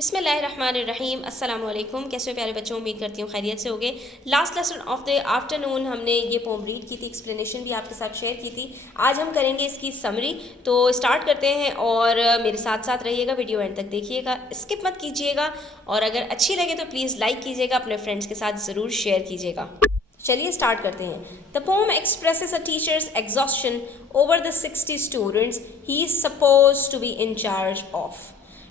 बिस्मिल्लाहिर्रहमानिर्रहीम अस्सलाम वालेकुम। कैसे हो प्यारे बच्चों, उम्मीद करती हूँ खैरियत से होगे। Last lesson of the afternoon हमने ये पोम रीड की थी, एक्सप्लेनेशन भी आपके साथ शेयर की थी। आज हम करेंगे इसकी समरी। तो स्टार्ट करते हैं और मेरे साथ साथ रहिएगा, वीडियो एंड तक देखिएगा, स्किप मत कीजिएगा और अगर अच्छी लगे तो प्लीज़ लाइक कीजिएगा, अपने फ्रेंड्स के साथ ज़रूर शेयर कीजिएगा। चलिए स्टार्ट करते हैं। The poem expresses a teacher's exhaustion over the 60 students he is suppose to be in charge of.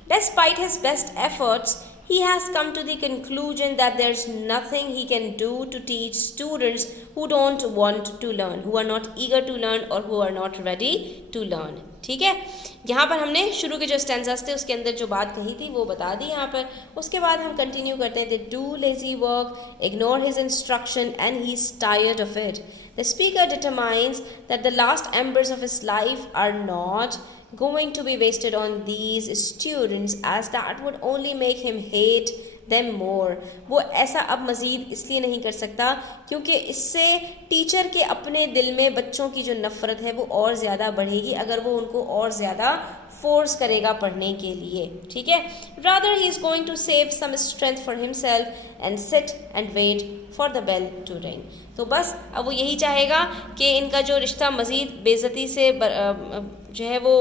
Despite his best efforts, he has come to the conclusion that there's nothing he can do to teach students who don't want to learn, who are not eager to learn or who are not ready to learn. ठीक है, यहाँ पर हमने शुरू के जो stanzas थे उसके अंदर जो बात कही थी वो बता दी यहाँ पर। उसके बाद हम कंटिन्यू करते हैं। They do lazy work, ignore his instruction and he's tired of it. The speaker determines that the last embers of his life are not going to be wasted on these students as that would only make him hate them more. वो ऐसा अब मज़ीद इसलिए नहीं कर सकता क्योंकि इससे टीचर के अपने दिल में बच्चों की जो नफ़रत है वो और ज़्यादा बढ़ेगी अगर वो उनको और ज़्यादा फोर्स करेगा पढ़ने के लिए। ठीक है, rather he is going to save some strength for himself and sit and wait for the bell to ring. तो बस अब वो यही चाहेगा कि इनका जो रिश्ता मज़ीद बेइज्जती से जो है वो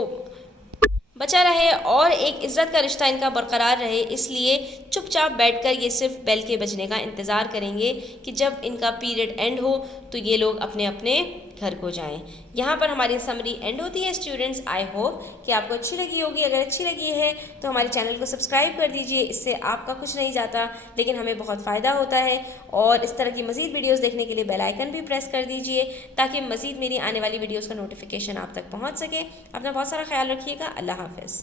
बचा रहे और एक इज़्ज़त का रिश्ता इनका बरकरार रहे, इसलिए चुपचाप बैठकर ये सिर्फ बेल के बजने का इंतज़ार करेंगे कि जब इनका पीरियड एंड हो तो ये लोग अपने अपने घर को जाएं. यहाँ पर हमारी समरी एंड होती है. स्टूडेंट्स, आई होप कि आपको अच्छी लगी होगी. अगर अच्छी लगी है तो हमारे चैनल को सब्सक्राइब कर दीजिए. इससे आपका कुछ नहीं जाता लेकिन हमें बहुत फ़ायदा होता है. और इस तरह की मज़ीद वीडियोज़ देखने के लिए बेल आइकन भी प्रेस कर दीजिए ताकि मज़ीद मेरी आने वाली वीडियोज़ का नोटिफिकेशन आप तक पहुँच सके. अपना बहुत सारा ख्याल रखिएगा. अल्लाह हाफ़िज़.